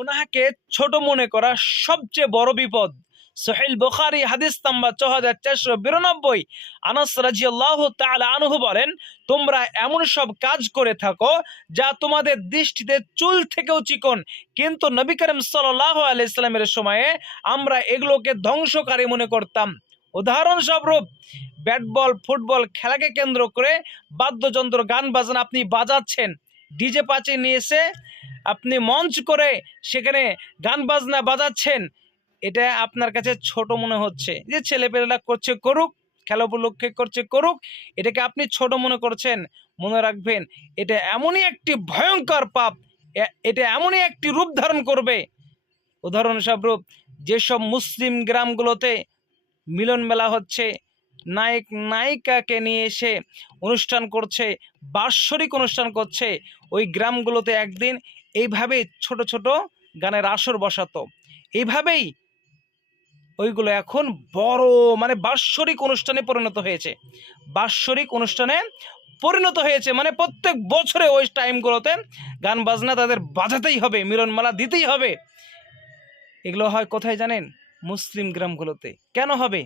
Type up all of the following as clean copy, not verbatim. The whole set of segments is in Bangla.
গুনাহকে ছোট মনে করা সবচেয়ে বড় বিপদ। সহিহ বুখারী হাদিস নাম্বার 4492, আনাস রাদিয়াল্লাহু তাআলা আনহু বলেন, তোমরা এমন সব কাজ করে থাকো যা তোমাদের দৃষ্টিতে চুল থেকেও চিকন, কিন্তু নবী করিম সাল্লাল্লাহু আলাইহি সাল্লামের সময়ে আমরা এগুলোকে ধ্বংসকারী মনে করতাম। উদাহরণস্বরূপ, ব্যাট বল, ফুটবল খেলাকে কেন্দ্র করে বাদ্যযন্ত্র, গান বাজনা আপনি বাজাচ্ছেন, ডিজে পাচে নিয়ে এসে আপনি মঞ্চ করে সেখানে গান বাজনা বাজাচ্ছেন, এটা আপনার কাছে ছোট মনে হচ্ছে। যে ছেলেপেলেরা করছে করুক, খেলা উপলক্ষে করছে করুক, এটাকে আপনি ছোট মনে করছেন। মনে রাখবেন, এটা এমনই একটি ভয়ঙ্কর পাপ, এটা এমনই একটি রূপ ধারণ করবে। উদাহরণস্বরূপ, যেসব মুসলিম গ্রামগুলোতে মিলন মেলা হচ্ছে, নায়ক নায়িকাকে নিয়ে এসে অনুষ্ঠান করছে, বাৎসরিক অনুষ্ঠান করছে, ওই গ্রামগুলোতে একদিন এইভাবে ছোট ছোট গানের আসর বসাতো। এইভাবেই ওইগুলো এখন বড় বাৎসরিক অনুষ্ঠানে পরিণত হয়েছে। বাৎসরিক অনুষ্ঠানে পরিণত হয়েছে মানে প্রত্যেক বছরে ওই টাইমগুলোতে গান বাজনা তাদের বাজাতেই হবে, মিলন মেলা দিতেই হবে। এগুলো হয় কোথায় জানেন? মুসলিম গ্রামগুলোতে। কেন হবে?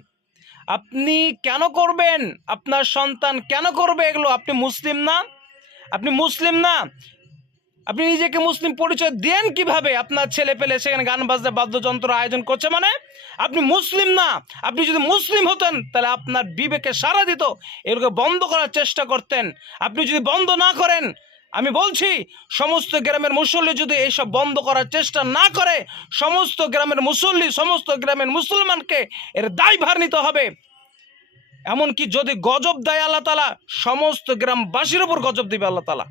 আপনি কেন করবেন? আপনার সন্তান কেন করবে এগুলো? আপনি মুসলিম না? আপনি মুসলিম না? আপনি নিজেকে মুসলিম পরিচয় দেন কিভাবে? আপনার ছেলে পেলে সেখানে গান বাজনা বাদ্যযন্ত্র আয়োজন করছে মানে আপনি মুসলিম না। আপনি যদি মুসলিম হতেন তাহলে আপনার বিবেকে সাড়া দিত, এগুলোকে বন্ধ করার চেষ্টা করতেন। আপনি যদি বন্ধ না করেন, আমি বলছি সমস্ত গ্রামের মুসল্লি যদি এইসব বন্ধ করার চেষ্টা না করে, সমস্ত গ্রামের মুসল্লি, সমস্ত গ্রামের মুসলমানকে এর দায়ভার নিতে হবে। এমনকি যদি গজব দেয় আল্লাহ তাআলা, সমস্ত গ্রামবাসীর উপর গজব দিবে আল্লাহ তাআলা।